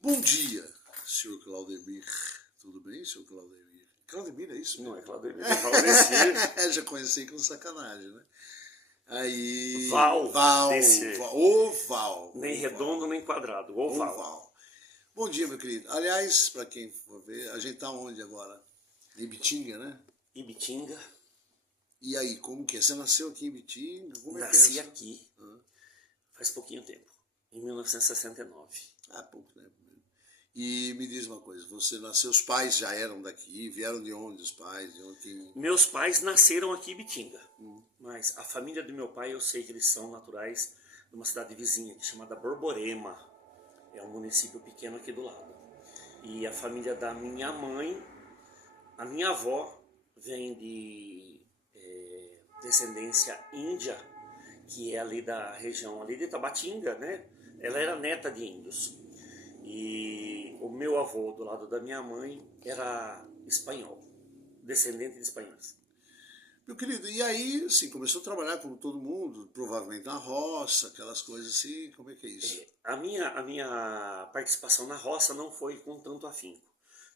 Bom dia, senhor Claudemir. Tudo bem, senhor Claudemir? Claudemir, é isso? Não é Claudemir, é Valdecir. Já conheci com sacanagem, né? Aí. Valdecir. Oval. Nem redondo, nem quadrado. Oval. Bom dia, meu querido. Aliás, para quem for ver, a gente tá onde agora? Em Bitinga, né? Ibitinga. E aí, como que é? Você nasceu aqui em Bitinga? Como é Nasci que é? aqui faz pouquinho tempo, em 1969. Há pouco tempo mesmo. E me diz uma coisa, seus pais já eram daqui? Vieram de onde os pais? De onde... Meus pais nasceram aqui em Ibitinga, mas a família do meu pai eu sei que eles são naturais de uma cidade vizinha chamada Borborema. É um município pequeno aqui do lado. E a família da minha mãe, a minha avó vem de descendência índia, que é ali da região ali de Tabatinga, né? Ela era neta de índios. E o meu avô, do lado da minha mãe, era espanhol, descendente de espanhóis. Meu querido, e aí, assim, começou a trabalhar como todo mundo, provavelmente na roça, aquelas coisas assim, como é que é isso? A minha participação na roça não foi com tanto afinco.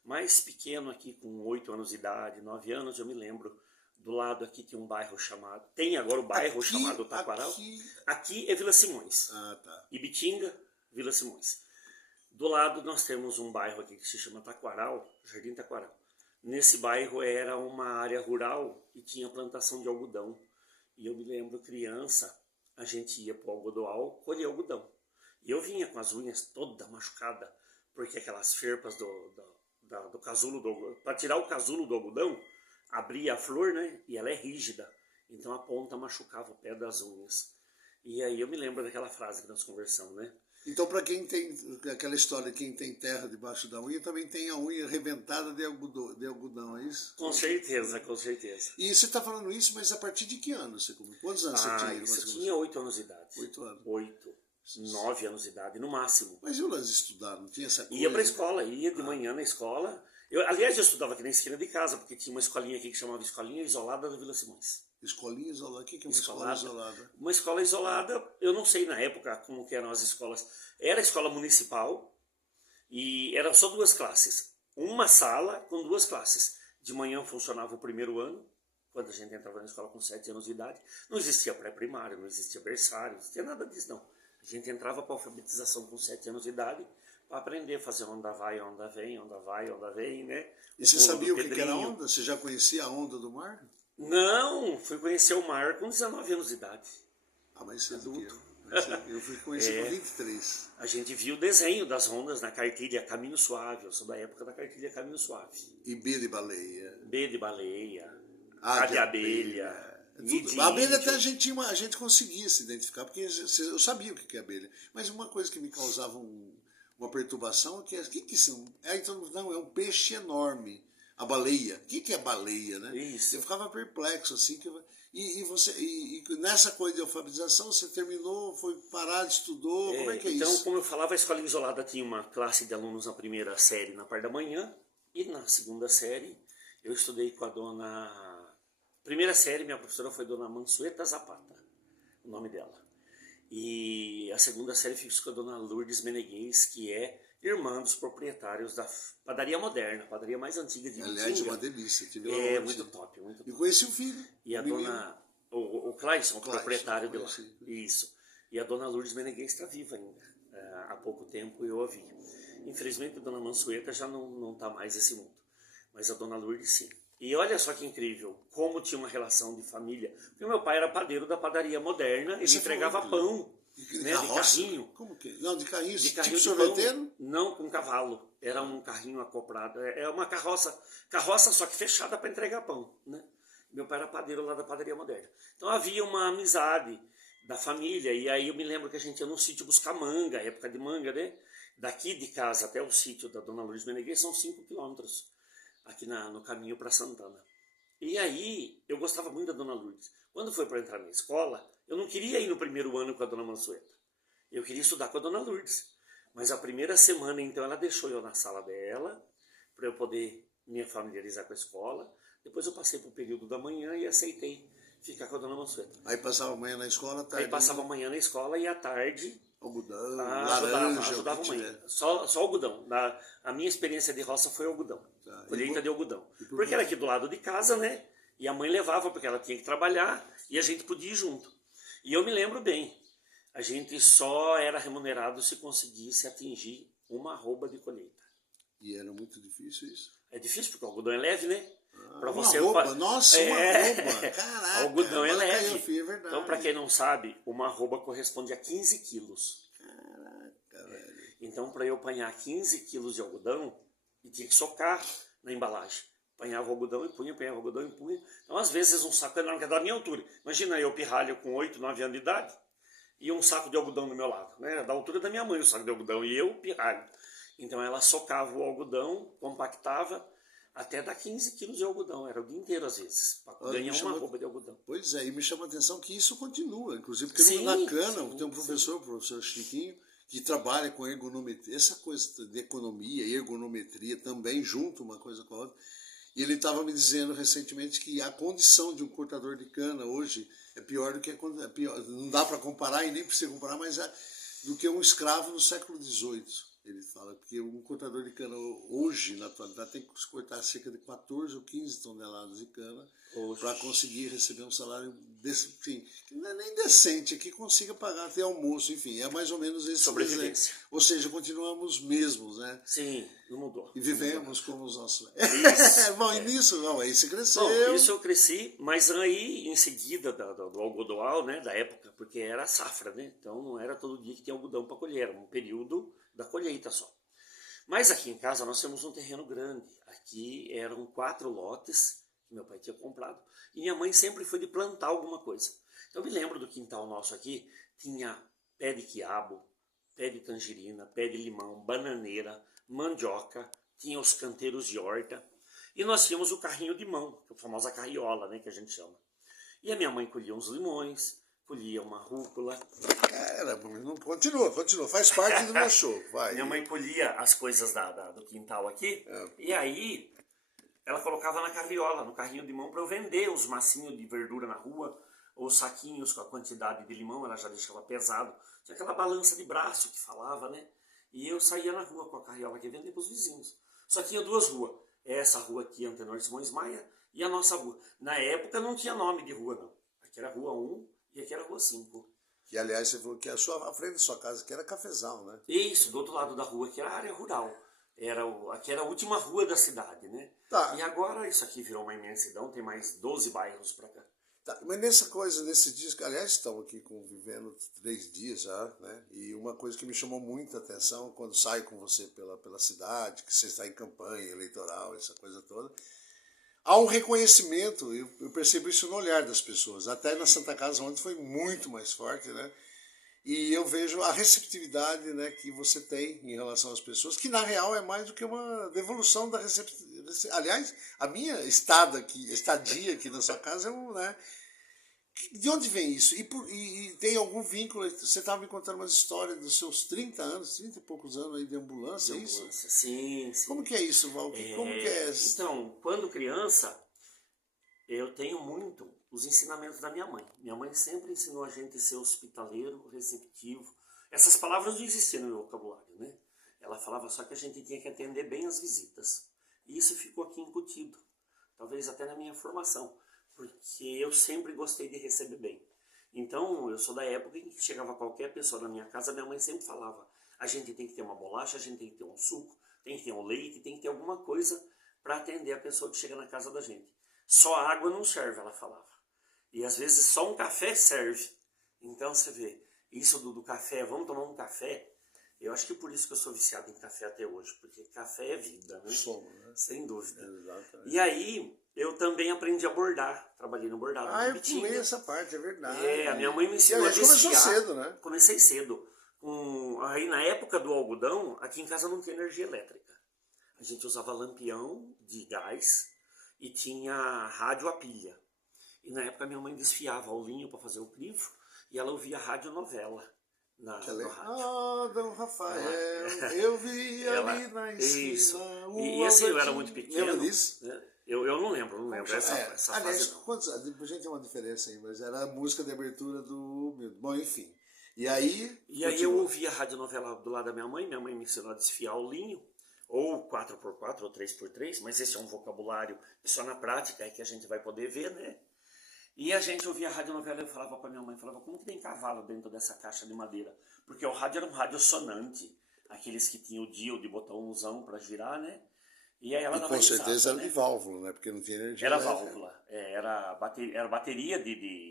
Mais pequeno aqui, com 8 anos de idade, 9 anos, eu me lembro, do lado aqui tinha um bairro chamado... Tem agora o bairro chamado Taquaral. Aqui é Vila Simões. Ah, tá. Ibitinga, Vila Simões. Do lado nós temos um bairro aqui que se chama Taquaral, Jardim Taquaral. Nesse bairro era uma área rural e tinha plantação de algodão. E eu me lembro, criança, a gente ia para o algodoal colher algodão. E eu vinha com as unhas toda machucada, porque aquelas ferpas do casulo do algodão, para tirar o casulo do algodão, abria a flor, né? E ela é rígida. Então a ponta machucava o pé das unhas. E aí eu me lembro daquela frase que nós conversamos, né? Então, para quem tem aquela história, quem tem terra debaixo da unha, também tem a unha reventada de algodão, é isso? Com certeza, com certeza. E você está falando isso, mas a partir de que ano você começou? Quantos anos você tinha? Isso tinha 8 anos de idade. 8 anos. 8, 9 anos de idade, no máximo. Mas eu las estudar, não tinha essa coisa? Ia para a escola, ia de manhã na escola. Aliás, eu estudava aqui na esquina de casa, porque tinha uma escolinha aqui que chamava Escolinha Isolada da Vila Simões. Escolinha isolada? O que é uma escola isolada? Uma escola isolada, eu não sei na época como que eram as escolas. Era a escola municipal e eram só 2 classes. Uma sala com 2 classes. De manhã funcionava o primeiro ano, quando a gente entrava na escola com 7 anos de idade. Não existia pré-primário, não existia berçário, não existia nada disso não. A gente entrava para alfabetização com 7 anos de idade para aprender a fazer onda vai, onda vem, onda vai, onda vem, né? E você sabia o que era onda? Você já conhecia a onda do mar? Não, fui conhecer o mar com 19 anos de idade. Ah, mas você adulto. Eu fui conhecer com 23. A gente viu o desenho das ondas na cartilha Caminho Suave. Eu sou da época da cartilha Caminho Suave. E B de baleia. B de baleia. A de abelha. A abelha até a gente conseguia se identificar, porque eu sabia o que é abelha. Mas uma coisa que me causava uma perturbação é que são? Então, não, é um peixe enorme. A baleia. O que é baleia, né? Isso. Eu ficava perplexo, assim. E nessa coisa de alfabetização, você terminou, foi parar, estudou, como é que é então, isso? Então, como eu falava, a escola isolada tinha uma classe de alunos na primeira série, na parte da manhã, e na segunda série, eu estudei com a dona... Primeira série, minha professora foi dona Mansueta Zapata, o nome dela. E a segunda série fiz com a dona Lourdes Menegues, que é irmã dos proprietários da Padaria Moderna, a padaria mais antiga de Ibitinga. Aliás, uma delícia. Muito top, muito top. E conheci o filho. E a dona... O Clayson, o proprietário de lá. Isso. E a dona Lourdes Menegues está viva ainda. Há pouco tempo eu a vi. Infelizmente a dona Mansueta já não está mais nesse mundo. Mas a dona Lourdes sim. E olha só que incrível, como tinha uma relação de família. Porque o meu pai era padeiro da Padaria Moderna, ele entregava pão. De carrinho. Como que? Não, de carrinho. De carrinho tipo sorveteiro? Não, com cavalo. Era um carrinho acoplado. É uma carroça só que fechada para entregar pão, né? Meu pai era padeiro lá da Padaria Moderna. Então havia uma amizade da família. E aí eu me lembro que a gente ia no sítio buscar manga, época de manga, né? Daqui de casa até o sítio da dona Lourdes Menegues são 5 quilômetros. Aqui no caminho para Santana. E aí, eu gostava muito da dona Lourdes. Quando foi para entrar na escola, eu não queria ir no primeiro ano com a dona Mansueta. Eu queria estudar com a dona Lourdes. Mas a primeira semana, então, ela deixou eu na sala dela, para eu poder me familiarizar com a escola. Depois eu passei para o período da manhã e aceitei ficar com a dona Mansueta. Aí passava a manhã na escola, à tarde? Aí passava a manhã na escola e à tarde Algodão, Ajudava, laranja, ajudava o que mãe. tiver. Só algodão. A minha experiência de roça foi algodão. Tá. Colheita de algodão. e por Porque era aqui do lado de casa, né? E a mãe levava porque ela tinha que trabalhar e a gente podia ir junto. E eu me lembro bem, a gente só era remunerado se conseguisse atingir uma arroba de colheita. E era muito difícil isso? É difícil porque o algodão é leve, né? Para Uma você arroba, nossa, uma arroba, caraca. algodão é agora caiu leve. a ficha, é verdade. Então, para quem não sabe, uma arroba corresponde a 15 quilos. Caraca, velho. Então, para eu apanhar 15 quilos de algodão, eu tinha que socar na embalagem. Apanhava o algodão e punha, apanhava o algodão e punha. Então, às vezes, um saco enorme, que é da minha altura. Imagina eu, pirralho, com 8, 9 anos de idade, e um saco de algodão do meu lado. Né? Da altura da minha mãe, o saco de algodão, e eu, pirralho. Então, ela socava o algodão, compactava, até dar 15 quilos de algodão. Era o dia inteiro, às vezes, para ganhar uma arroba de algodão. Pois é, e me chama a atenção que isso continua. Inclusive, porque Sim, na cana sim, tem um professor, o professor Chiquinho, que trabalha com ergonometria, essa coisa de economia e ergonometria também junto uma coisa com a outra. E ele estava me dizendo recentemente que a condição de um cortador de cana hoje é pior do que é pior, não dá para comparar e nem precisa comparar, mas do que um escravo no século XVIII. Ele fala, porque um cortador de cana hoje, na atualidade, tem que cortar cerca de 14 ou 15 toneladas de cana para conseguir receber um salário desse, enfim, que não é nem decente, que consiga pagar até almoço, enfim, é mais ou menos esse sobrevivência. Ou seja, continuamos mesmos, né? Sim, não mudou. E vivemos como os nossos. Isso. Bom, e nisso, não, aí você cresceu. Bom, isso eu cresci, mas aí em seguida do algodoal, né, da época, porque era safra, né? Então não era todo dia que tinha algodão para colher, era um período da colheita só. Mas aqui em casa nós temos um terreno grande. Aqui eram 4 lotes que meu pai tinha comprado. E minha mãe sempre foi de plantar alguma coisa. Então eu me lembro do quintal nosso aqui, tinha pé de quiabo, pé de tangerina, pé de limão, bananeira, mandioca, tinha os canteiros de horta. E nós tínhamos o carrinho de mão, a famosa carriola, né, que a gente chama. E a minha mãe colhia uns limões, colhia uma rúcula. Continua, faz parte do meu show, vai. Minha mãe colhia as coisas do quintal aqui, e aí ela colocava na carriola, no carrinho de mão, para eu vender os massinhos de verdura na rua, ou saquinhos com a quantidade de limão, ela já deixava pesado. Tinha aquela balança de braço que falava, né? E eu saía na rua com a carriola aqui vender para os vizinhos. Só tinha 2 ruas. Essa rua aqui, Antenor Simões Maia, e a nossa rua. Na época não tinha nome de rua, não. Aqui era Rua 1 e aqui era Rua 5. Que, aliás, você falou que a frente da sua casa que era cafezal, né? Isso, do outro lado da rua, que era a área rural. Aqui era a última rua da cidade, né? Tá. E agora isso aqui virou uma imensidão, tem mais 12 bairros para cá. Tá, mas nesse disco, aliás, estamos aqui convivendo 3 dias já, né? E uma coisa que me chamou muita atenção quando saio com você pela cidade, que você está em campanha eleitoral, essa coisa toda, há um reconhecimento, eu percebo isso no olhar das pessoas. Até na Santa Casa ontem foi muito mais forte, né? E eu vejo a receptividade, né, que você tem em relação às pessoas, que na real é mais do que uma devolução da receptividade. Aliás, a minha estadia aqui na sua casa é né? De onde vem isso? E tem algum vínculo? Você estava me contando umas histórias dos seus 30 anos, 30 e poucos anos aí de ambulância, é isso? Sim, sim. Como que é isso, Val? Como que é isso? Então, quando criança, eu tenho muito os ensinamentos da minha mãe. Minha mãe sempre ensinou a gente a ser hospitaleiro, receptivo. Essas palavras não existiam no meu vocabulário, né? Ela falava só que a gente tinha que atender bem as visitas. E isso ficou aqui incutido, talvez até na minha formação, porque eu sempre gostei de receber bem. Então, eu sou da época em que chegava qualquer pessoa na minha casa, minha mãe sempre falava, a gente tem que ter uma bolacha, a gente tem que ter um suco, tem que ter um leite, tem que ter alguma coisa para atender a pessoa que chega na casa da gente. Só água não serve, ela falava. E às vezes só um café serve. Então você vê, isso do café, vamos tomar um café. Eu acho que por isso que eu sou viciado em café até hoje, porque café é vida, né? Somos, né? Sem dúvida. Exatamente. E aí, eu também aprendi a bordar, trabalhei no bordado. Eu pulei essa parte, é verdade. A minha mãe me ensinou a desfiar. Começou cedo, né? Comecei cedo. Aí na época do algodão, aqui em casa não tinha energia elétrica. A gente usava lampião de gás e tinha rádio a pilha. E na época minha mãe desfiava o linho para fazer o crivo e ela ouvia radionovela no rádio. Ah, Dom Rafael, eu vi ali na esquina. Isso. E assim, eu era muito pequeno. Lembra disso? Né? Eu não lembro essa aliás, fase não. A gente tem uma diferença aí, mas era a música de abertura do... Bom, enfim. E aí eu ouvi a radionovela do lado da minha mãe me ensinou a desfiar o linho, ou 4x4 ou 3x3, mas esse é um vocabulário que só na prática é que a gente vai poder ver, né? E a gente ouvia a radionovela e eu falava para minha mãe, como que tem cavalo dentro dessa caixa de madeira? Porque o rádio era um rádio sonante, aqueles que tinham o dial de botãozão para girar, né? E aí ela dava com certeza risada, era de válvula, né? Porque não tinha energia. Era válvula, era bateria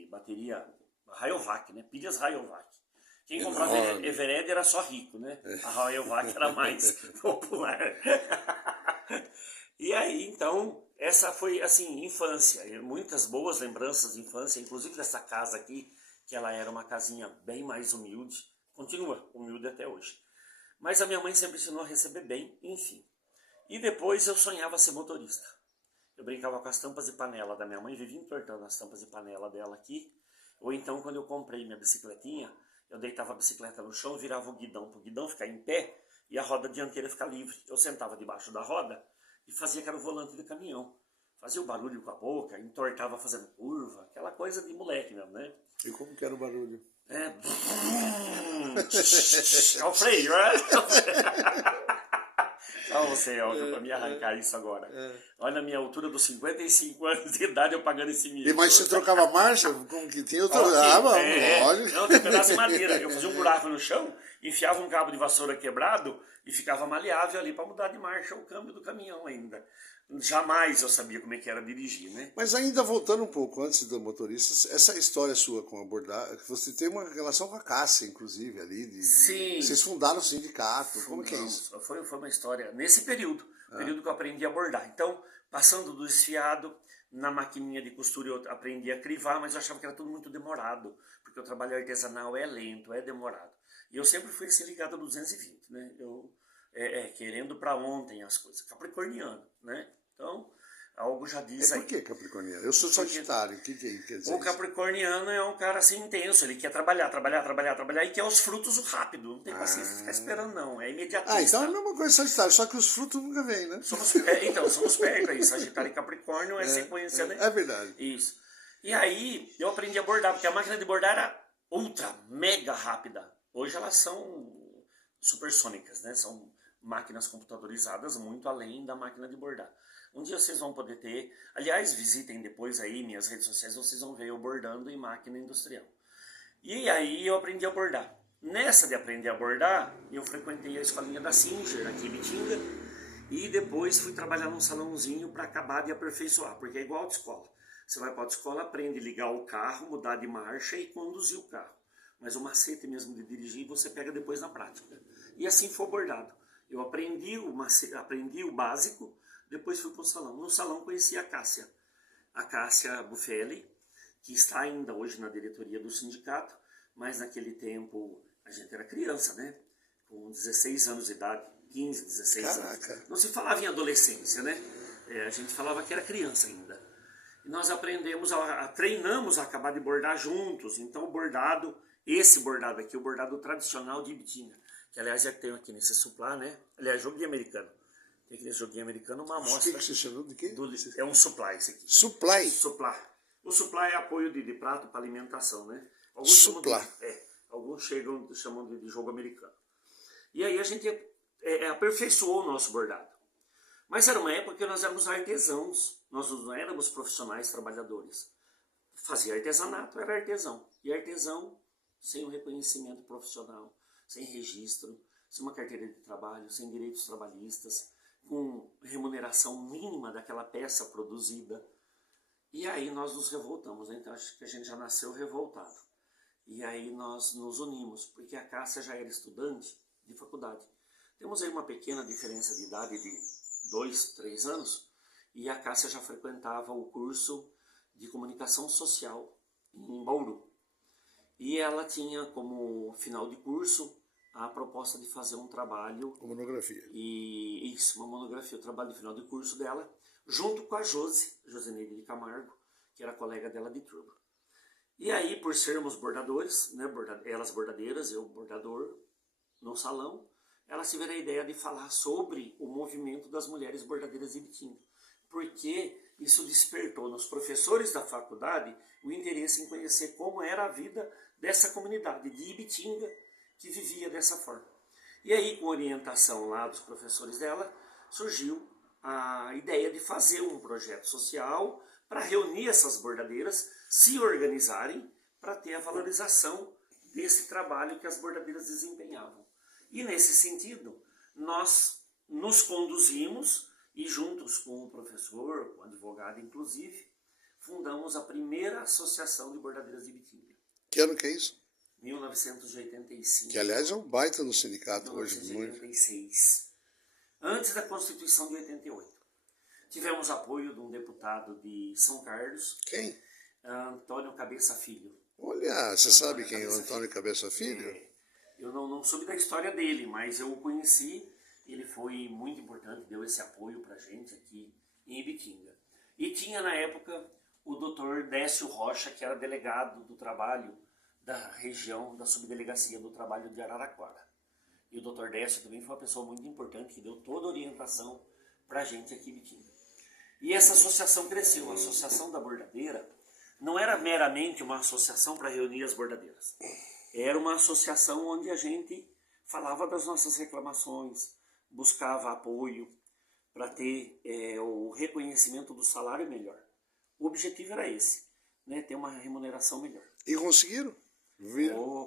bateria Rayovac, né? Pilhas Rayovac. Quem comprava Eveready era só rico, né? A Rayovac era mais popular. E aí, então, essa foi, assim, infância. Muitas boas lembranças de infância, inclusive dessa casa aqui, que ela era uma casinha bem mais humilde. Continua humilde até hoje. Mas a minha mãe sempre ensinou a receber bem, enfim. E depois eu sonhava ser motorista. Eu brincava com as tampas de panela da minha mãe, vivia entortando as tampas de panela dela aqui. Ou então, quando eu comprei minha bicicletinha, eu deitava a bicicleta no chão, virava o guidão para o guidão ficar em pé e a roda dianteira ficar livre. Eu sentava debaixo da roda e fazia que era o volante do caminhão. Fazia o barulho com a boca, entortava fazendo curva, aquela coisa de moleque mesmo, né? E como que era o barulho? É o freio, né? Olha você, Elvio, para me arrancar isso agora. Olha a minha altura dos 55 anos de idade, eu pagando esse mico. Mas você trocava marcha? Como que tinha outro? Olha. Não, tem um pedaço de madeira. Eu fazia um buraco no chão, enfiava um cabo de vassoura quebrado e ficava maleável ali para mudar de marcha o câmbio do caminhão ainda. Jamais eu sabia como é que era dirigir, né? Mas ainda voltando um pouco antes do motorista, essa história sua com abordar, você tem uma relação com a Cássia, inclusive, ali. Sim. Vocês fundaram o sindicato, como que é isso? Foi uma história nesse período que eu aprendi a bordar. Então, passando do desfiado, na maquininha de costura eu aprendi a crivar, mas eu achava que era tudo muito demorado, porque o trabalho artesanal é lento, é demorado. E eu sempre fui assim ligado a 220, né? Querendo para ontem as coisas, capricorniano, né? Então, algo já diz aí. Por que capricorniano? Eu sou sagitário, o que quer dizer? O capricorniano é um cara assim intenso, ele quer trabalhar e quer os frutos rápido, não tem paciência de ficar esperando não, é imediatista. Então é a mesma coisa sagitário, só que os frutos nunca vêm, né? Somos perto aí, Sagitário e Capricórnio é sequência, né? É verdade. Isso. E aí, eu aprendi a bordar, porque a máquina de bordar era ultra, mega rápida. Hoje elas são supersônicas, né? São máquinas computadorizadas muito além da máquina de bordar. Um dia vocês vão poder ter, aliás, visitem depois aí minhas redes sociais, vocês vão ver eu bordando em máquina industrial. E aí eu aprendi a bordar. Nessa de aprender a bordar, eu frequentei a escolinha da Singer, aqui em Bitinga, e depois fui trabalhar num salãozinho para acabar de aperfeiçoar, porque é igual a autoescola. Você vai para a autoescola, aprende a ligar o carro, mudar de marcha e conduzir o carro. Mas o macete mesmo de dirigir você pega depois na prática. E assim foi bordado. Eu aprendi o básico, depois fui para o salão. No salão conheci a Cássia Buffelli, que está ainda hoje na diretoria do sindicato, mas naquele tempo a gente era criança, né? Com 16 anos de idade, 15, 16 Caraca. anos. Não se falava em adolescência, né? A gente falava que era criança ainda. E nós aprendemos, treinamos a acabar de bordar juntos. Então o bordado, esse bordado aqui, o bordado tradicional de Ibitinga, que aliás já tem aqui nesse suplá, né? Aliás, joguinho americano. Tem aqui nesse joguinho americano uma amostra. O que você chamou de quê? É um supply esse aqui. Supply? Supply. O supply é apoio de prato para alimentação, né? Alguns chamam de jogo americano. E aí a gente aperfeiçoou o nosso bordado. Mas era uma época que nós éramos artesãos. Nós não éramos profissionais trabalhadores. Fazia artesanato, era artesão. E artesão sem um reconhecimento profissional, sem registro, sem uma carteira de trabalho, sem direitos trabalhistas, com remuneração mínima daquela peça produzida. E aí nós nos revoltamos, né? Então acho que a gente já nasceu revoltado. E aí nós nos unimos, porque a Cássia já era estudante de faculdade. Temos aí uma pequena diferença de idade de 2, 3 anos, e a Cássia já frequentava o curso de comunicação social em Bauru. E ela tinha como final de curso a proposta de fazer um trabalho... Uma monografia. Uma monografia, o trabalho de final de curso dela, junto com a Joseneide de Camargo, que era colega dela de turma. E aí, por sermos bordadores, né, elas bordadeiras, eu bordador, no salão, elas tiveram a ideia de falar sobre o movimento das mulheres bordadeiras de Ibitinga. porque isso despertou nos professores da faculdade o interesse em conhecer como era a vida dessa comunidade de Ibitinga que vivia dessa forma. E aí, com orientação lá dos professores dela, surgiu a ideia de fazer um projeto social para reunir essas bordadeiras, se organizarem para ter a valorização desse trabalho que as bordadeiras desempenhavam. E nesse sentido, nós nos conduzimos e juntos com o professor, com o advogado inclusive, fundamos a primeira associação de bordadeiras de Ibitinga. Que ano que é isso? 1985. Que, aliás, é um baita no sindicato hoje. 1986. Antes da Constituição de 88. Tivemos apoio de um deputado de São Carlos. Quem? Antônio Cabeça Filho. Olha, você sabe quem é o Antônio Cabeça Filho? Eu não soube da história dele, mas eu o conheci. Ele foi muito importante, deu esse apoio pra gente aqui em Ibitinga. E tinha na época o doutor Décio Rocha, que era delegado do trabalho da região da subdelegacia do trabalho de Araraquara. E o doutor Décio também foi uma pessoa muito importante, que deu toda a orientação pra gente aqui em Ibitinga. E essa associação cresceu. A Associação da Bordadeira não era meramente uma associação para reunir as bordadeiras. Era uma associação onde a gente falava das nossas reclamações, buscava apoio para ter o reconhecimento do salário melhor. O objetivo era esse, né, ter uma remuneração melhor. E conseguiram?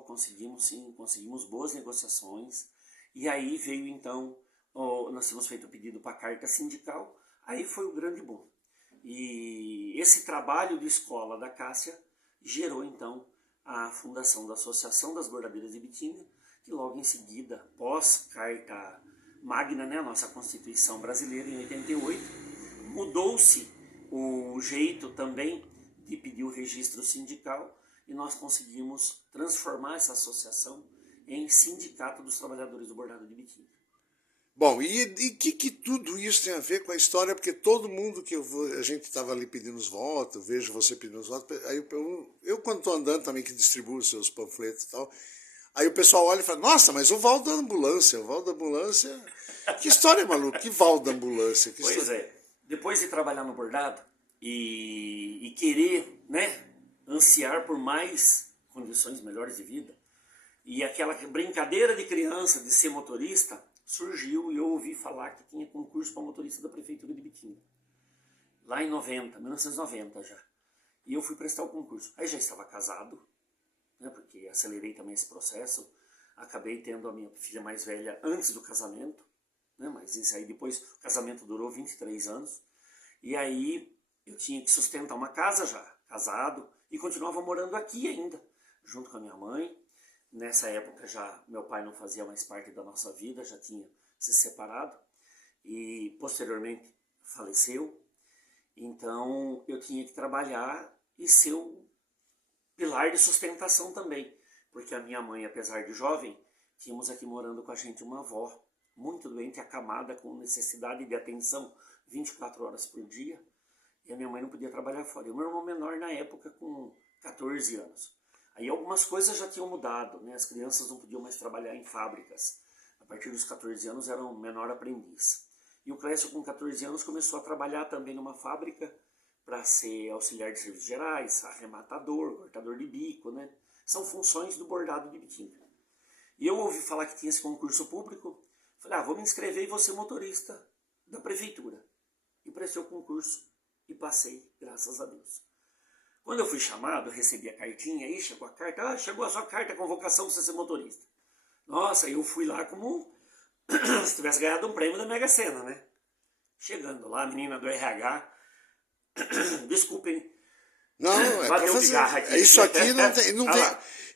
Conseguimos sim, conseguimos boas negociações. E aí veio então, nós tínhamos feito o pedido para a carta sindical, aí foi o grande boom. E esse trabalho de escola da Cássia gerou então a fundação da Associação das Bordadeiras de Ibitinga, que logo em seguida, pós Carta Magna, né, a nossa Constituição brasileira em 88, mudou-se o jeito também de pedir o registro sindical e nós conseguimos transformar essa associação em Sindicato dos Trabalhadores do Bordado de Ibitinga. Bom, e que tudo isso tem a ver com a história? Porque todo mundo que a gente estava ali pedindo os votos, vejo você pedindo os votos, aí eu quando estou andando também, que distribuo os seus panfletos e tal, aí o pessoal olha e fala, nossa, mas o Val da Ambulância, que história maluca, que Val da Ambulância. Que pois história... é, depois de trabalhar no bordado e querer, né, ansiar por mais condições melhores de vida, e aquela brincadeira de criança de ser motorista, surgiu e eu ouvi falar que tinha concurso para motorista da Prefeitura de Ibitinga. Lá em 1990 já. E eu fui prestar o concurso. Aí já estava casado, né, porque acelerei também esse processo. Acabei tendo a minha filha mais velha antes do casamento, né, mas isso aí depois, o casamento durou 23 anos. E aí eu tinha que sustentar uma casa já, casado, e continuava morando aqui ainda, junto com a minha mãe. Nessa época já meu pai não fazia mais parte da nossa vida, já tinha se separado e posteriormente faleceu. Então eu tinha que trabalhar e ser o pilar de sustentação também, porque a minha mãe, apesar de jovem, tínhamos aqui morando com a gente uma avó muito doente, acamada, com necessidade de atenção 24 horas por dia, e a minha mãe não podia trabalhar fora. E o meu irmão menor na época com 14 anos. Aí algumas coisas já tinham mudado, né? As crianças não podiam mais trabalhar em fábricas. A partir dos 14 anos era um menor aprendiz. E o Clécio com 14 anos começou a trabalhar também numa fábrica para ser auxiliar de serviços gerais, arrematador, cortador de bico, né? São funções do bordado de Ibitinga. E eu ouvi falar que tinha esse concurso público, falei, vou me inscrever e vou ser motorista da prefeitura. E prestei o concurso e passei, graças a Deus. Quando eu fui chamado, eu recebi a cartinha, aí chegou a carta, chegou a sua carta, a convocação para você ser motorista. Nossa, eu fui lá como se tivesse ganhado um prêmio da Mega Sena, né? Chegando lá, a menina do RH, desculpem, não, é para fazer. Aqui. Isso aqui não tem,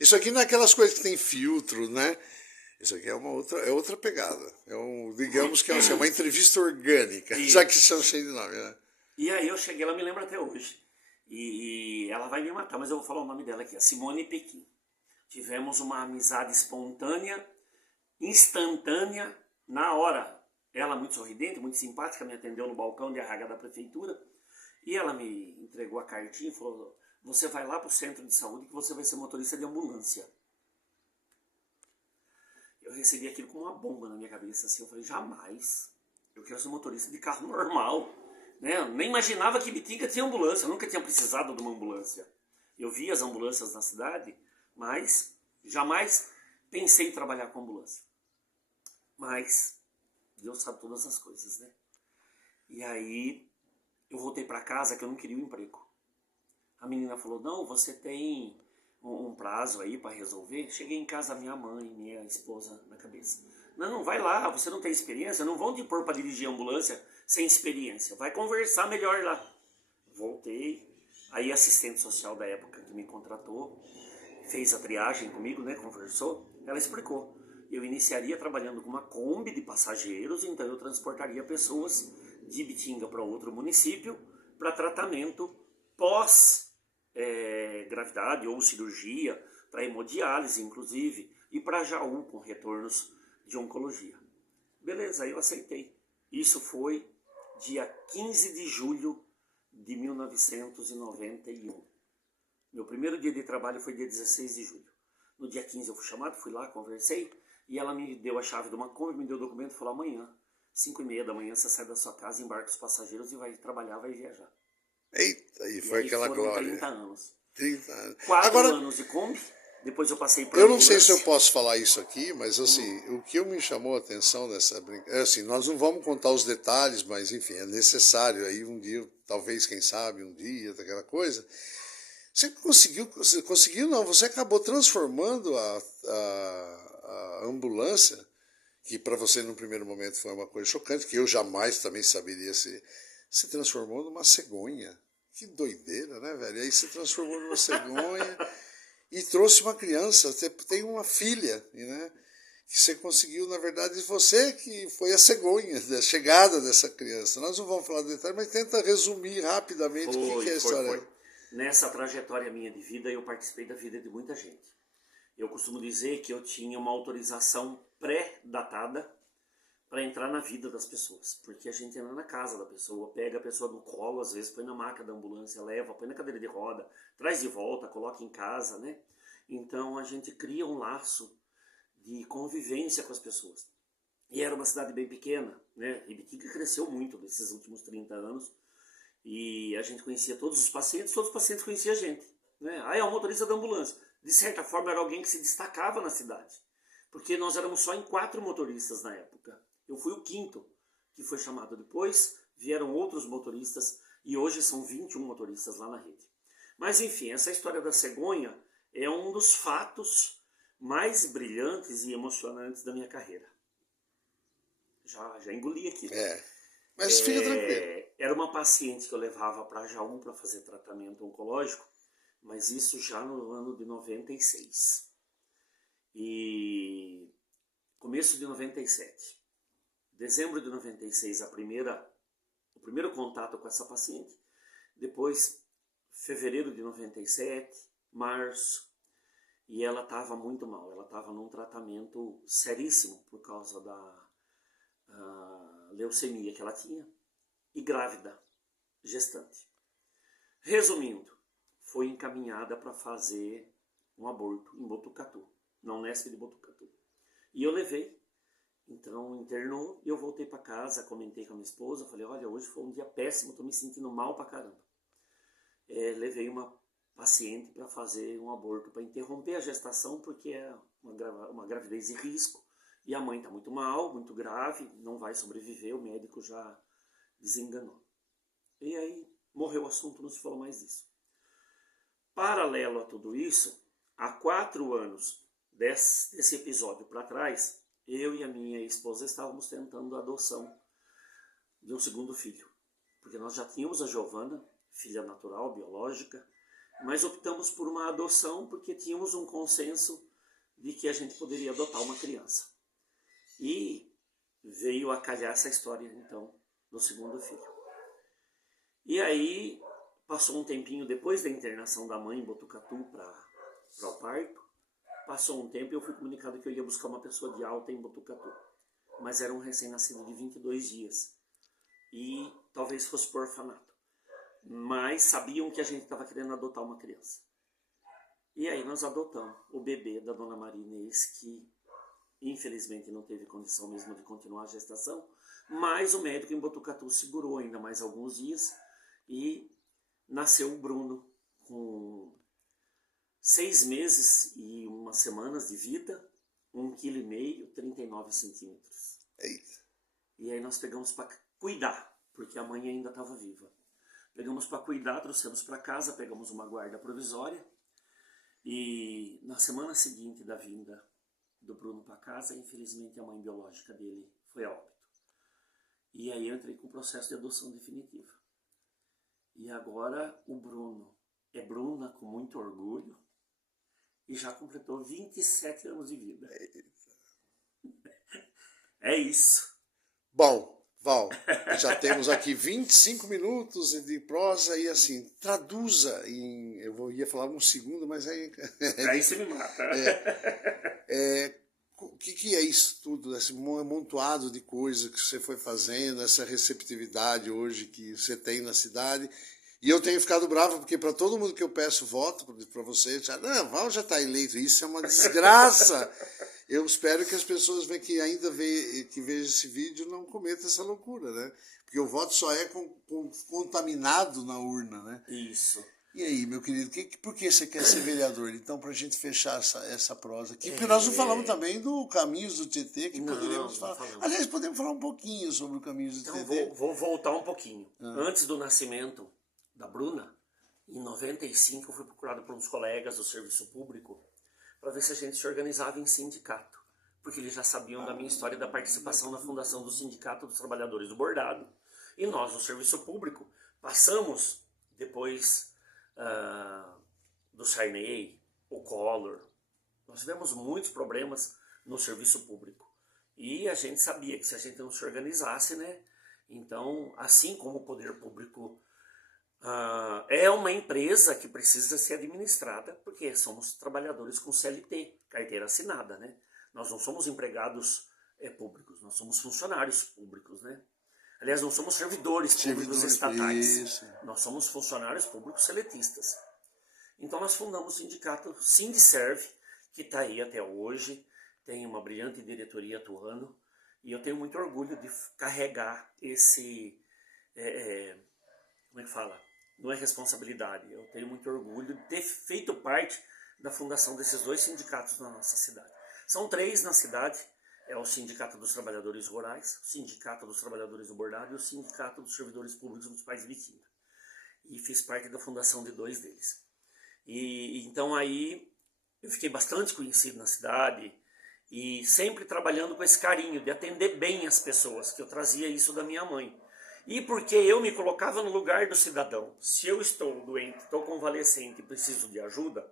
isso aqui não é aquelas coisas que tem filtro, né? Isso aqui é outra pegada. Digamos que é uma entrevista orgânica, já que são cheios de nome, né? E aí eu cheguei, ela me lembra até hoje. E ela vai me matar, mas eu vou falar o nome dela aqui, a Simone Pequim. Tivemos uma amizade espontânea, instantânea, na hora. Ela muito sorridente, muito simpática, me atendeu no balcão de RH da prefeitura. E ela me entregou a cartinha e falou, você vai lá para o centro de saúde que você vai ser motorista de ambulância. Eu recebi aquilo como uma bomba na minha cabeça, assim, eu falei, jamais, eu quero ser motorista de carro normal. né? Eu nem imaginava que Ibitinga tinha ambulância, eu nunca tinha precisado de uma ambulância. Eu via as ambulâncias na cidade, mas jamais pensei em trabalhar com ambulância. Mas Deus sabe todas as coisas, né? E aí eu voltei para casa que eu não queria um emprego. A menina falou, não, você tem um prazo aí para resolver. Cheguei em casa, minha mãe, minha esposa na cabeça. Não, vai lá, você não tem experiência, não vão te pôr para dirigir ambulância sem experiência. Vai conversar melhor lá. Voltei, aí a assistente social da época que me contratou, fez a triagem comigo, né, conversou, ela explicou. Eu iniciaria trabalhando com uma Kombi de passageiros, então eu transportaria pessoas de Ibitinga para outro município para tratamento pós gravidade ou cirurgia, para hemodiálise inclusive, e para Jaú com retornos de oncologia. Beleza, aí eu aceitei. Isso foi dia 15 de julho de 1991. Meu primeiro dia de trabalho foi dia 16 de julho. No dia 15 eu fui chamado, fui lá, conversei, e ela me deu a chave de uma Kombi, me deu o documento e falou, amanhã, 5h30 da manhã, você sai da sua casa, embarca os passageiros e vai trabalhar, vai viajar. Eita, e foi aquela foram glória. 30 anos. 30 anos. 4 Agora, anos de Kombi, depois eu passei para eu não sei se eu posso falar isso aqui, mas assim, o que me chamou a atenção nessa brincadeira, assim, nós não vamos contar os detalhes, mas enfim, é necessário aí um dia, talvez, quem sabe, um dia, daquela coisa. Você conseguiu não, você acabou transformando a ambulância, que para você no primeiro momento foi uma coisa chocante, que eu jamais também saberia se transformou numa cegonha. Que doideira, né, velho? Aí se transformou numa cegonha e trouxe uma criança, você tem uma filha, né? Que você conseguiu, na verdade, você que foi a cegonha da chegada dessa criança. Nós não vamos falar de detalhes, mas tenta resumir rapidamente o que é a história. Foi. Nessa trajetória minha de vida, eu participei da vida de muita gente. Eu costumo dizer que eu tinha uma autorização pré-datada para entrar na vida das pessoas, porque a gente entra na casa da pessoa, pega a pessoa no colo, às vezes põe na maca da ambulância, leva, põe na cadeira de roda, traz de volta, coloca em casa, né? Então a gente cria um laço de convivência com as pessoas. E era uma cidade bem pequena, né? Ibitinga cresceu muito nesses últimos 30 anos e a gente conhecia todos os pacientes conheciam a gente, né? Ah, é o motorista da ambulância. De certa forma era alguém que se destacava na cidade, porque nós éramos só em 4 motoristas na época. Eu fui o 5º que foi chamado depois, vieram outros motoristas e hoje são 21 motoristas lá na rede. Mas enfim, essa história da cegonha é um dos fatos mais brilhantes e emocionantes da minha carreira. Já engoli aqui. Mas fica tranquilo. Era uma paciente que eu levava para Jaú para fazer tratamento oncológico, mas isso já no ano de 96. E começo de 97. Dezembro de 96, o primeiro contato com essa paciente. Depois, fevereiro de 97, março. E ela estava muito mal. Ela estava num tratamento seríssimo por causa da leucemia que ela tinha. E grávida, gestante. Resumindo, foi encaminhada para fazer um aborto em Botucatu, na Unesp de Botucatu. E eu levei. Então internou e eu voltei para casa, comentei com a minha esposa, falei, olha, hoje foi um dia péssimo, estou me sentindo mal pra caramba. Levei uma paciente para fazer um aborto, para interromper a gestação, porque é uma gravidez de risco, e a mãe está muito mal, muito grave, não vai sobreviver, o médico já desenganou. E aí morreu o assunto, não se falou mais disso. Paralelo a tudo isso, há 4 anos desse episódio para trás, eu e a minha esposa estávamos tentando a adoção de um 2º filho. Porque nós já tínhamos a Giovana, filha natural, biológica, mas optamos por uma adoção porque tínhamos um consenso de que a gente poderia adotar uma criança. E veio a calhar essa história, então, do 2º filho. E aí, passou um tempinho depois da internação da mãe em Botucatu para o parto, passou um tempo e eu fui comunicado que eu ia buscar uma pessoa de alta em Botucatu. Mas era um recém-nascido de 22 dias. E talvez fosse por orfanato. Mas sabiam que a gente estava querendo adotar uma criança. E aí nós adotamos o bebê da dona Maria Inês, que infelizmente não teve condição mesmo de continuar a gestação, Mas o médico em Botucatu segurou ainda mais alguns dias e nasceu o Bruno com 6 meses e umas semanas de vida, 1,5 kg, 39 centímetros. Eita. E aí nós pegamos para cuidar, porque a mãe ainda estava viva. Pegamos para cuidar, trouxemos para casa, pegamos uma guarda provisória. E na semana seguinte da vinda do Bruno para casa, infelizmente a mãe biológica dele foi a óbito. E aí eu entrei com o processo de adoção definitiva. E agora o Bruno é Bruna com muito orgulho e já completou 27 anos de vida. É isso. Bom, Val, já temos aqui 25 minutos de prosa e assim, traduza em... Eu ia falar um segundo, mas aí... Aí você me mata. O que é isso tudo, esse amontoado de coisas que você foi fazendo, essa receptividade hoje que você tem na cidade? E eu tenho ficado bravo, porque para todo mundo que eu peço voto para você, não, Val já está eleito, isso é uma desgraça. Eu espero que as pessoas que ainda vejam esse vídeo não cometam essa loucura, né? Porque o voto só é contaminado na urna, né? Isso. E aí, meu querido, por que você quer ser vereador? Então, para a gente fechar essa prosa aqui, porque nós não falamos também do Caminhos do Tietê, que poderíamos falar. Aliás, podemos falar um pouquinho sobre o Caminhos do Tietê. Então, vou voltar um pouquinho. Antes do nascimento da Bruna, em 95, eu fui procurado por uns colegas do serviço público para ver se a gente se organizava em sindicato, porque eles já sabiam da minha história da participação na fundação do Sindicato dos Trabalhadores do Bordado. E nós, no serviço público, passamos, depois do Sarney, o Collor, nós tivemos muitos problemas no serviço público. E a gente sabia que se a gente não se organizasse, né? Então, assim como o poder público é uma empresa que precisa ser administrada, porque somos trabalhadores com CLT, carteira assinada, né? Nós não somos empregados públicos, nós somos funcionários públicos, né? Aliás, não somos servidores públicos estatais, isso. Nós somos funcionários públicos seletistas. Então nós fundamos o sindicato Sindiserve, que está aí até hoje, tem uma brilhante diretoria atuando, e eu tenho muito orgulho de carregar esse, como é que fala? Não é responsabilidade, eu tenho muito orgulho de ter feito parte da fundação desses 2 sindicatos na nossa cidade. São 3 na cidade, é o Sindicato dos Trabalhadores Rurais, o Sindicato dos Trabalhadores do Bordado e o Sindicato dos Servidores Públicos Municipais de Bitinga. E fiz parte da fundação de 2 deles. E então aí eu fiquei bastante conhecido na cidade e sempre trabalhando com esse carinho de atender bem as pessoas, que eu trazia isso da minha mãe. E porque eu me colocava no lugar do cidadão. Se eu estou doente, estou convalescente e preciso de ajuda,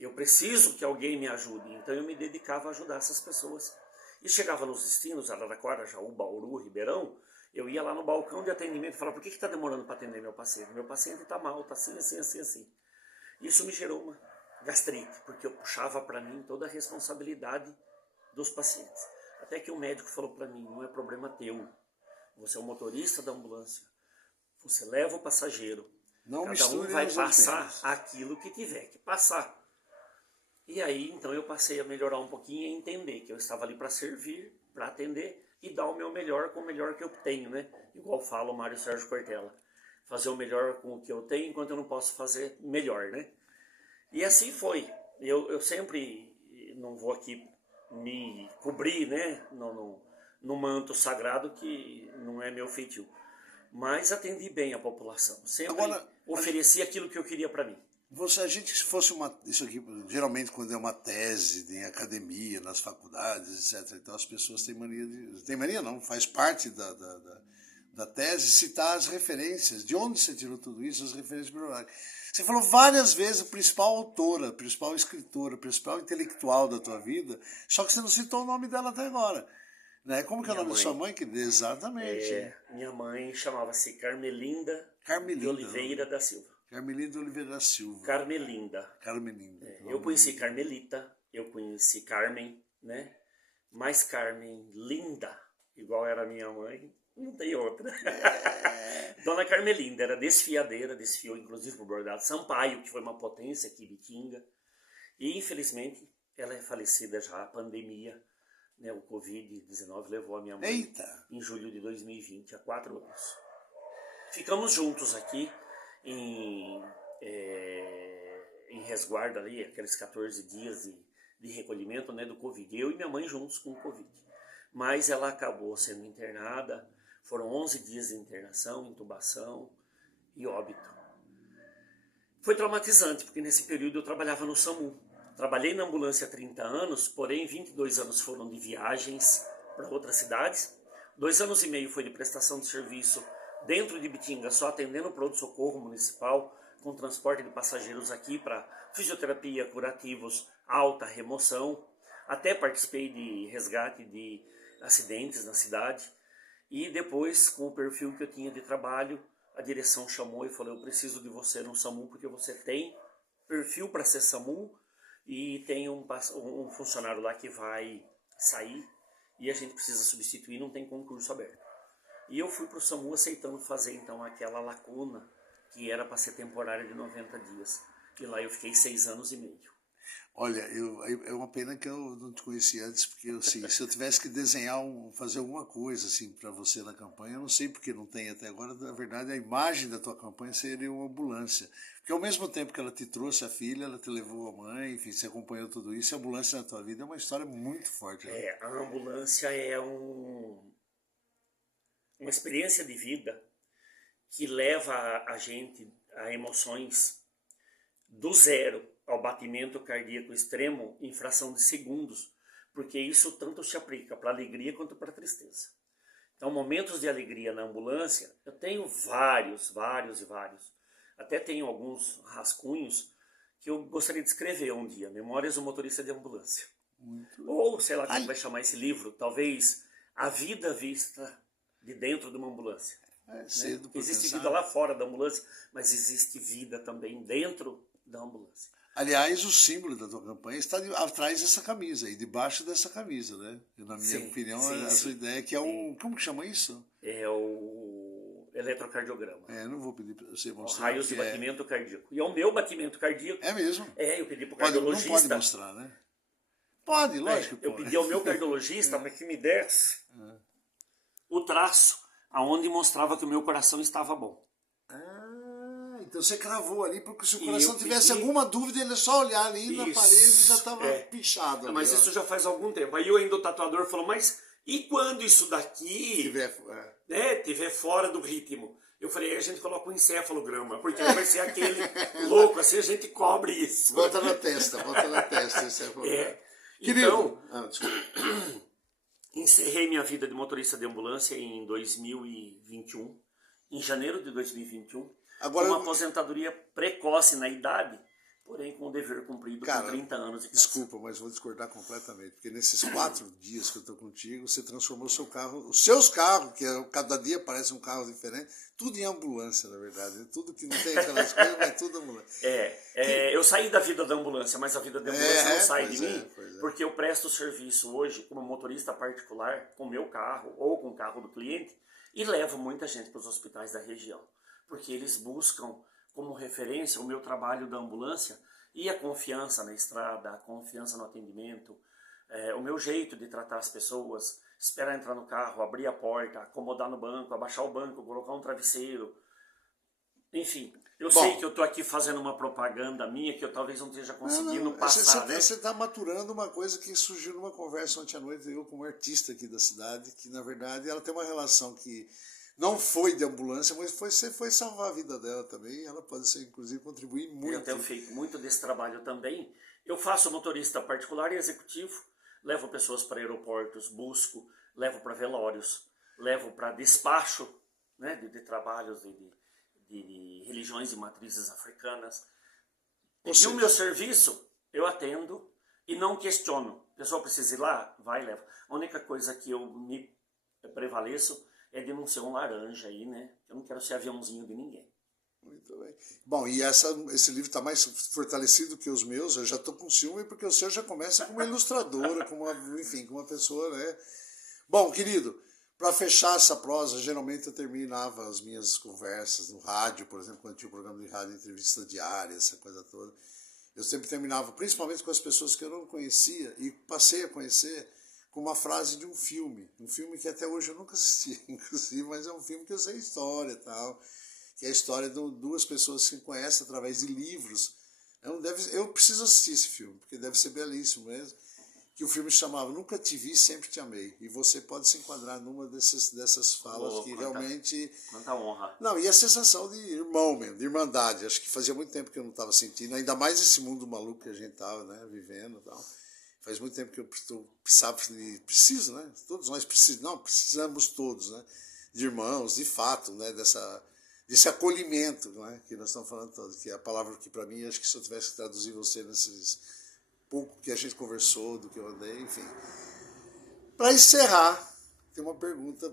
eu preciso que alguém me ajude. Então eu me dedicava a ajudar essas pessoas. E chegava nos destinos, Araraquara, Jaú, Bauru, Ribeirão, eu ia lá no balcão de atendimento e falava, por que está demorando para atender meu paciente? Meu paciente está mal, está assim, assim, assim, assim. Isso me gerou uma gastrite, porque eu puxava para mim toda a responsabilidade dos pacientes. Até que o médico falou para mim, não é problema teu. Você é o motorista da ambulância, você leva o passageiro, cada um vai passar aquilo que tiver que passar. E aí, então, eu passei a melhorar um pouquinho e entender que eu estava ali para servir, para atender e dar o meu melhor com o melhor que eu tenho, né? Igual fala o Mário Sérgio Cortella, fazer o melhor com o que eu tenho enquanto eu não posso fazer melhor, né? E assim foi. Eu sempre, não vou aqui me cobrir, né? No manto sagrado que não é meu feitio. Mas atendi bem a população. Sempre ofereci aquilo que eu queria para mim. A gente, se fosse isso aqui, geralmente quando é uma tese em academia, nas faculdades, etc. Então as pessoas têm mania tem mania não, faz parte da tese citar as referências. De onde você tirou tudo isso, as referências bibliográficas. Você falou várias vezes a principal autora, a principal escritora, a principal intelectual da tua vida, só que você não citou o nome dela até agora. Né? Como que é o nome da sua mãe? Exatamente. Minha mãe chamava-se Carmelinda de Oliveira da Silva. Carmelinda Oliveira da Silva. Carmelinda. Eu conheci Carmelita, eu conheci Carmen, né? Mas Carmen linda, igual era a minha mãe, não tem outra. Dona Carmelinda era desfiadeira, desfiou inclusive por bordado Sampaio, que foi uma potência aqui em Bitinga. E infelizmente ela é falecida já, a pandemia né, o Covid-19 levou a minha mãe Eita! em julho de 2020, há 4 anos. Ficamos juntos aqui em resguardo ali, aqueles 14 dias de recolhimento, né, do Covid. Eu e minha mãe juntos com o Covid. Mas ela acabou sendo internada, foram 11 dias de internação, intubação e óbito. Foi traumatizante, porque nesse período eu trabalhava no SAMU. Trabalhei na ambulância há 30 anos, porém 22 anos foram de viagens para outras cidades. 2 anos e meio foi de prestação de serviço dentro de Bitinga, só atendendo o pronto-socorro municipal, com transporte de passageiros aqui para fisioterapia, curativos, alta, remoção. Até participei de resgate de acidentes na cidade. E depois, com o perfil que eu tinha de trabalho, a direção chamou e falou: eu preciso de você no SAMU, porque você tem perfil para ser SAMU e tem um funcionário lá que vai sair e a gente precisa substituir, não tem concurso aberto. E eu fui para o SAMU aceitando fazer então aquela lacuna que era para ser temporária de 90 dias. E lá eu fiquei 6 anos e meio. Olha, é uma pena que eu não te conhecia antes, porque assim, se eu tivesse que desenhar, fazer alguma coisa assim para você na campanha, eu não sei porque não tem até agora, na verdade a imagem da tua campanha seria uma ambulância. Porque ao mesmo tempo que ela te trouxe a filha, ela te levou a mãe, enfim, você acompanhou tudo isso, a ambulância na tua vida é uma história muito forte. Né? A ambulância é uma experiência de vida que leva a gente a emoções do zero ao batimento cardíaco extremo em fração de segundos, porque isso tanto se aplica para alegria quanto para tristeza. Então, momentos de alegria na ambulância, eu tenho vários. Até tenho alguns rascunhos que eu gostaria de escrever um dia, Memórias do Motorista de Ambulância. Ou, sei lá como vai chamar esse livro, talvez A Vida Vista de Dentro de uma Ambulância. Cedo Né? Existe vida lá fora da ambulância, mas existe vida também dentro da ambulância. Aliás, o símbolo da tua campanha está atrás dessa camisa e debaixo dessa camisa, né? Na minha opinião, a sua ideia é que é o... Como que chama isso? É o eletrocardiograma. Não vou pedir para você mostrar. Raios de batimento cardíaco. E é o meu batimento cardíaco. É mesmo? Eu pedi para o cardiologista. Não pode mostrar, né? Pode, lógico que eu pode. Eu pedi ao meu cardiologista para que me desse o traço aonde mostrava que o meu coração estava bom. Então você cravou ali, porque se o coração tivesse alguma dúvida, ele é só olhar ali na parede e já estava pichado. Mas isso já faz algum tempo. Aí ainda o tatuador falou, mas e quando isso daqui tiver fora do ritmo? Eu falei, aí a gente coloca um encefalograma, porque aí vai ser aquele louco, assim a gente cobre isso. Bota na testa, encefalograma. Então, encerrei minha vida de motorista de ambulância em 2021, em janeiro de 2021. Agora, uma aposentadoria precoce na idade, porém com o dever cumprido com 30 anos de casa. Desculpa, mas vou discordar completamente, porque nesses 4 dias que eu estou contigo, você transformou o seu carro, os seus carros, que cada dia parece um carro diferente, tudo em ambulância, na verdade. Tudo que não tem aquelas coisas, mas tudo ambulância. Eu saí da vida da ambulância, mas a vida da ambulância não sai de mim, porque eu presto serviço hoje como motorista particular, com meu carro ou com o carro do cliente, e levo muita gente para os hospitais da região. Porque eles buscam como referência o meu trabalho da ambulância e a confiança na estrada, a confiança no atendimento, o meu jeito de tratar as pessoas, esperar entrar no carro, abrir a porta, acomodar no banco, abaixar o banco, colocar um travesseiro. Enfim, eu sei que eu estou aqui fazendo uma propaganda minha que eu talvez não esteja conseguindo passar. Você está maturando uma coisa que surgiu numa conversa ontem à noite, eu como artista aqui da cidade, que na verdade ela tem uma relação que não foi de ambulância, mas foi salvar a vida dela também. Ela pode ser, inclusive, contribuir muito. Eu tenho feito muito desse trabalho também. Eu faço motorista particular e executivo, levo pessoas para aeroportos, busco, levo para velórios, levo para despacho, né, de trabalhos de religiões e matrizes africanas. E o meu serviço, eu atendo e não questiono. A pessoa precisa ir lá? Vai e leva. A única coisa que eu me prevaleço é de não ser um laranja aí, né? Eu não quero ser aviãozinho de ninguém. Muito bem. Bom, e esse livro está mais fortalecido que os meus. Eu já estou com ciúme porque o seu já começa como uma ilustradora, como uma pessoa, né? Bom, querido, para fechar essa prosa, geralmente eu terminava as minhas conversas no rádio, por exemplo, quando tinha o programa de rádio, entrevista diária, essa coisa toda. Eu sempre terminava, principalmente com as pessoas que eu não conhecia e passei a conhecer, com uma frase de um filme que até hoje eu nunca assisti, inclusive, mas é um filme que eu sei a história e tal, que é a história de duas pessoas que se conhecem através de livros. Eu preciso assistir esse filme, porque deve ser belíssimo mesmo, que o filme chamava Nunca Te Vi, Sempre Te Amei, e você pode se enquadrar numa dessas falas que realmente... Quanta honra. Não, e a sensação de irmão mesmo, de irmandade, acho que fazia muito tempo que eu não estava sentindo, ainda mais esse mundo maluco que a gente estava, né, vivendo e tal. Faz muito tempo que eu preciso, né? Todos nós precisamos todos, né? De irmãos, de fato, né? Desse acolhimento, né? Que nós estamos falando todos, que é a palavra que para mim, acho que se eu tivesse que traduzir você nesses pouco que a gente conversou, do que eu andei, enfim. Para encerrar, tem uma pergunta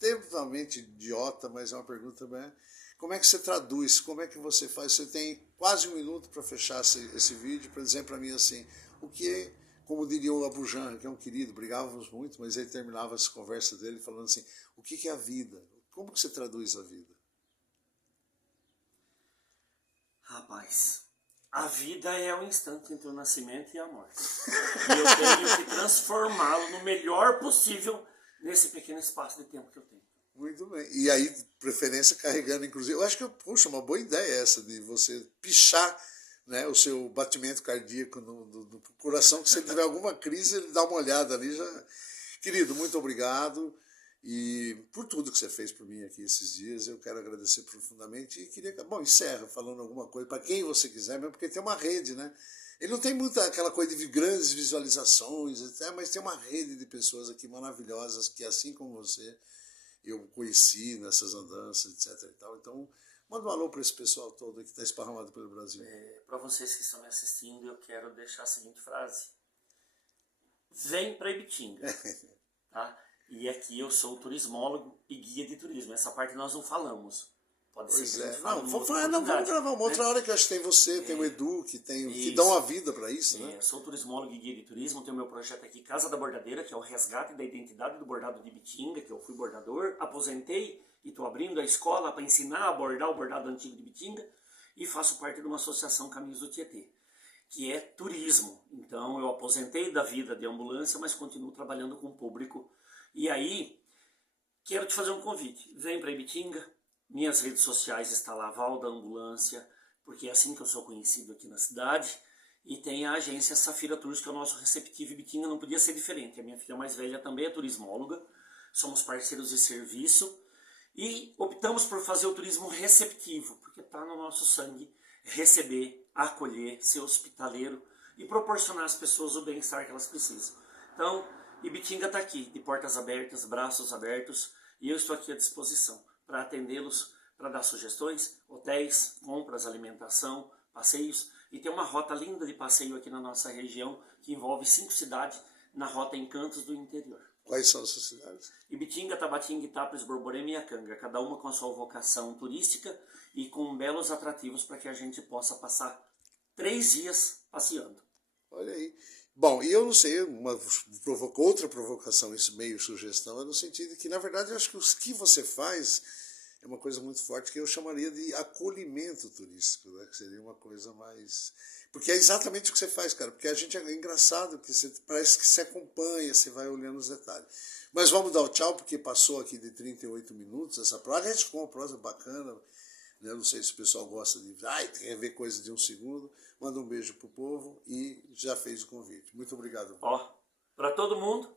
totalmente idiota, mas é uma pergunta bem... Como é que você traduz? Como é que você faz? Você tem quase 1 minuto para fechar esse vídeo, para dizer para mim assim, o que é... Como diria o Abujan, que é um querido, brigávamos muito, mas ele terminava as conversas dele falando assim, o que é a vida? Como que você traduz a vida? Rapaz, a vida é o instante entre o nascimento e a morte. E eu tenho que transformá-lo no melhor possível nesse pequeno espaço de tempo que eu tenho. Muito bem. E aí, preferência carregando, inclusive, eu acho que, puxa, uma boa ideia essa de você pichar, né, o seu batimento cardíaco do coração, que se ele tiver alguma crise, ele dá uma olhada ali. Já... Querido, muito obrigado e por tudo que você fez por mim aqui esses dias, eu quero agradecer profundamente e queria, bom, encerra falando alguma coisa para quem você quiser, mesmo porque tem uma rede, né? Ele não tem muita aquela coisa de grandes visualizações, mas tem uma rede de pessoas aqui maravilhosas que, assim como você, eu conheci nessas andanças, etc. E tal. Então, manda um alô para esse pessoal todo que está esparramado pelo Brasil. Para vocês que estão me assistindo, eu quero deixar a seguinte frase. Vem para Ibitinga. Tá? E aqui eu sou turismólogo e guia de turismo. Essa parte nós não falamos. Pode ser que a gente fale vamos gravar uma outra hora que acho que tem você, tem o Edu, que dão a vida para isso, né? Eu sou turismólogo e guia de turismo, tenho meu projeto aqui Casa da Bordadeira, que é o resgate da identidade do bordado de Ibitinga, que eu fui bordador, aposentei e estou abrindo a escola para ensinar a bordar o bordado antigo de Ibitinga e faço parte de uma associação Caminhos do Tietê, que é turismo. Então eu aposentei da vida de ambulância, mas continuo trabalhando com o público. E aí, quero te fazer um convite. Vem para Ibitinga. Minhas redes sociais está lá, Val da Ambulância, porque é assim que eu sou conhecido aqui na cidade. E tem a agência Safira Tours, que é o nosso receptivo Ibitinga, não podia ser diferente. A minha filha mais velha também é turismóloga, somos parceiros de serviço. E optamos por fazer o turismo receptivo, porque está no nosso sangue receber, acolher, ser hospitaleiro e proporcionar às pessoas o bem-estar que elas precisam. Então, Ibitinga está aqui, de portas abertas, braços abertos, e eu estou aqui à disposição para atendê-los, para dar sugestões, hotéis, compras, alimentação, passeios. E tem uma rota linda de passeio aqui na nossa região, que envolve 5 cidades na rota Encantos do Interior. Quais são essas cidades? Ibitinga, Tabatinga, Itápolis, Borborema e Iacanga, cada uma com a sua vocação turística e com belos atrativos para que a gente possa passar 3 dias passeando. Olha aí. Bom, e eu não sei, outra provocação, isso meio sugestão, é no sentido de que, na verdade, eu acho que o que você faz é uma coisa muito forte que eu chamaria de acolhimento turístico, né? Que seria uma coisa mais... Porque é exatamente o que você faz, cara, porque a gente é engraçado, que você, parece que você acompanha, você vai olhando os detalhes. Mas vamos dar o tchau, porque passou aqui de 38 minutos essa prosa, a gente ficou uma prosa bacana, né? Não sei se o pessoal gosta de quer ver coisa de 1 segundo. Manda um beijo pro povo e já fez o convite. Muito obrigado. Para todo mundo,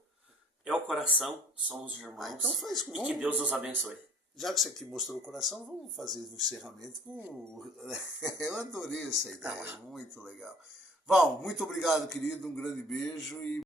é o coração, somos irmãos. Então faz com... E que Deus nos abençoe. Já que você aqui mostrou o coração, vamos fazer o encerramento com... Eu adorei essa ideia, muito legal. Val, muito obrigado, querido, um grande beijo e